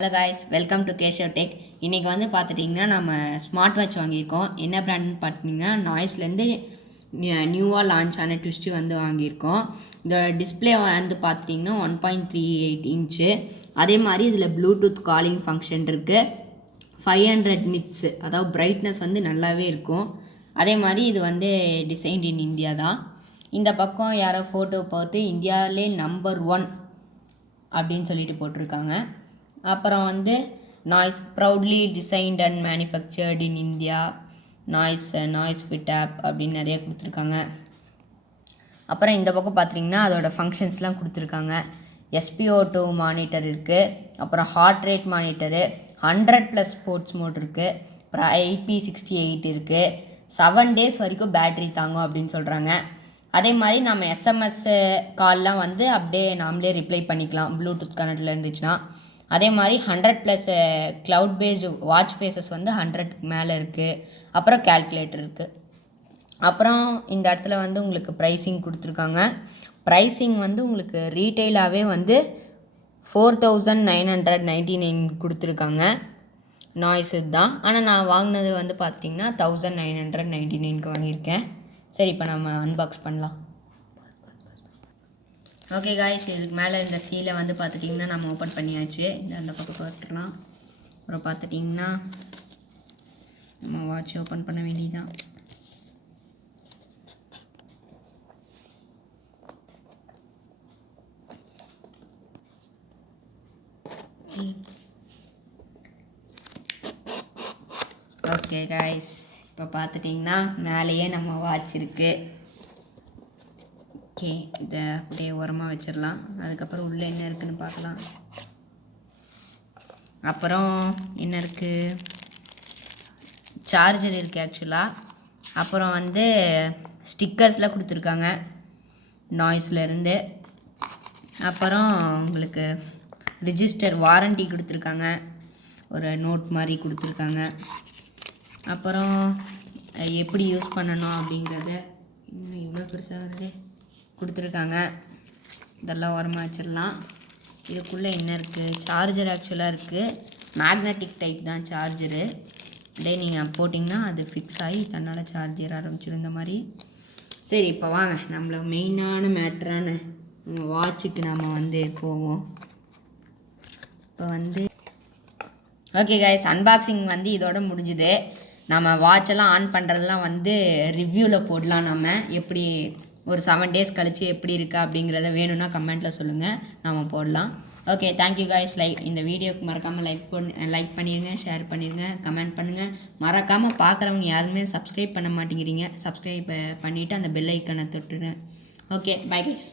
Hello guys, welcome to Keshav tech. இன்றைக்கி வந்து பார்த்துட்டிங்கன்னா நம்ம ஸ்மார்ட் வாட்ச் வாங்கியிருக்கோம். என்ன ப்ராண்ட்னு பார்த்தீங்கன்னா நாய்ஸ்லேருந்து நியூவாக லான்ச் ஆன ட்விஸ்ட்டு வந்து வாங்கியிருக்கோம். இதோட டிஸ்பிளே வந்து பார்த்துட்டிங்கன்னா 1.38 இன்ச்சு. அதே மாதிரி இதில் ப்ளூடூத் காலிங் ஃபங்க்ஷன் இருக்குது. 500 நிட்ஸு, அதாவது பிரைட்னஸ் வந்து நல்லாவே இருக்கும். அதே மாதிரி இது வந்து டிசைன்ட் இன் இந்தியா தான். இந்த பக்கம் யாரோ ஃபோட்டோ பார்த்து இந்தியாவிலே நம்பர் 1 அப்படின்னு சொல்லிட்டு போட்டிருக்காங்க. அப்புறம் வந்து Noise proudly designed and manufactured in India, Noise Fit app அப்படின்னு நிறைய கொடுத்துருக்காங்க. அப்புறம் இந்த பக்கம் பார்த்தீங்கன்னா அதோட ஃபங்க்ஷன்ஸ்லாம் கொடுத்துருக்காங்க. SpO2 மானிட்டர் இருக்குது, அப்புறம் heart rate monitor, 100+ sports mode இருக்குது, அப்புறம் IP68 இருக்குது, 7 days வரைக்கும் பேட்ரி தாங்கும் அப்படின்னு சொல்கிறாங்க. அதே மாதிரி நம்ம SMS கால்லாம் வந்து அப்படியே நாமளே ரிப்ளை பண்ணிக்கலாம் ப்ளூடூத் கனெக்டில் இருந்துச்சுன்னா. அதே மாதிரி 100+ க்ளவுட் பேஸ்டு வாட்ச் ஃபேஸஸ் வந்து 100க்கு மேலே இருக்குது. அப்புறம் கேல்குலேட்டர் இருக்குது. அப்புறம் இந்த இடத்துல வந்து உங்களுக்கு ப்ரைஸிங் கொடுத்துருக்காங்க. ப்ரைஸிங் வந்து உங்களுக்கு ரீட்டெயிலாகவே வந்து 4999 கொடுத்துருக்காங்க. நாய்ஸு தான். ஆனால் நான் வாங்கினது வந்து பார்த்துட்டிங்கன்னா 1999க்கு வாங்கியிருக்கேன். சரி, இப்போ நம்ம அன்பாக்ஸ் பண்ணலாம். ஓகே காய்ஸ், இதுக்கு மேலே இந்த சீலை வந்து பார்த்துட்டிங்கன்னா நம்ம ஓப்பன் பண்ணியாச்சு. இந்த அந்த பக்கம் பார்த்துக்கலாம். அப்புறம் பார்த்துட்டிங்கன்னா நம்ம வாட்ச் ஓப்பன் பண்ண வேண்டியதுதான். ஓகே காய்ஸ், இப்போ பார்த்துட்டிங்கன்னா மேலேயே நம்ம வாட்ச் இருக்குது. ஓகே, இதை அப்படியே உரமாக வச்சிடலாம். அதுக்கப்புறம் உள்ளே என்ன இருக்குதுன்னு பார்க்கலாம். அப்புறம் என்ன இருக்குது, சார்ஜர் இருக்குது ஆக்சுவலாக. அப்புறம் வந்து ஸ்டிக்கர்ஸ்லாம் கொடுத்துருக்காங்க நாய்ஸ்லேருந்து. அப்புறம் உங்களுக்கு ரிஜிஸ்டர் வாரண்டி கொடுத்துருக்காங்க, ஒரு நோட் மாதிரி கொடுத்துருக்காங்க. அப்புறம் எப்படி யூஸ் பண்ணணும் அப்படிங்கிறத இன்னும் இவ்வளோ பெருசாக வருது கொடுத்துருக்காங்க. இதெல்லாம் உரமாக வச்சிடலாம். இதுக்குள்ளே என்ன இருக்குது, சார்ஜர் ஆக்சுவலாக இருக்குது. மேக்னெட்டிக் டைப் தான் சார்ஜரு. அப்படியே நீங்கள் போட்டிங்கன்னா அது ஃபிக்ஸ் ஆகி தன்னால் சார்ஜர் ஆரம்பிச்சிருந்த மாதிரி. சரி, இப்போ வாங்க நம்மள மெயினான மேட்ரான வாட்சுக்கு நம்ம வந்து போவோம். இப்போ வந்து ஓகே காய்ஸ், அன்பாக்சிங் வந்து இதோட முடிஞ்சுது. நம்ம வாட்செல்லாம் ஆன் பண்ணுறதெல்லாம் வந்து ரிவ்யூவில் போடலாம். நம்ம எப்படி ஒரு 7 days கழித்து எப்படி இருக்கா அப்படிங்கிறத வேணும்னா கமெண்ட்டில் சொல்லுங்கள், நம்ம போடலாம். Okay, thank you guys. இந்த வீடியோக்கு மறக்காமல் லைக் பண்ணிடுங்க, ஷேர் பண்ணிடுங்க, கமெண்ட் பண்ணுங்கள். மறக்காமல் பார்க்குறவங்க யாருமே சப்ஸ்கிரைப் பண்ண மாட்டேங்கிறீங்க. சப்ஸ்கிரைப் பண்ணிவிட்டு அந்த பெல் ஐக்கனை தொட்டுருங்க. Okay, bye guys.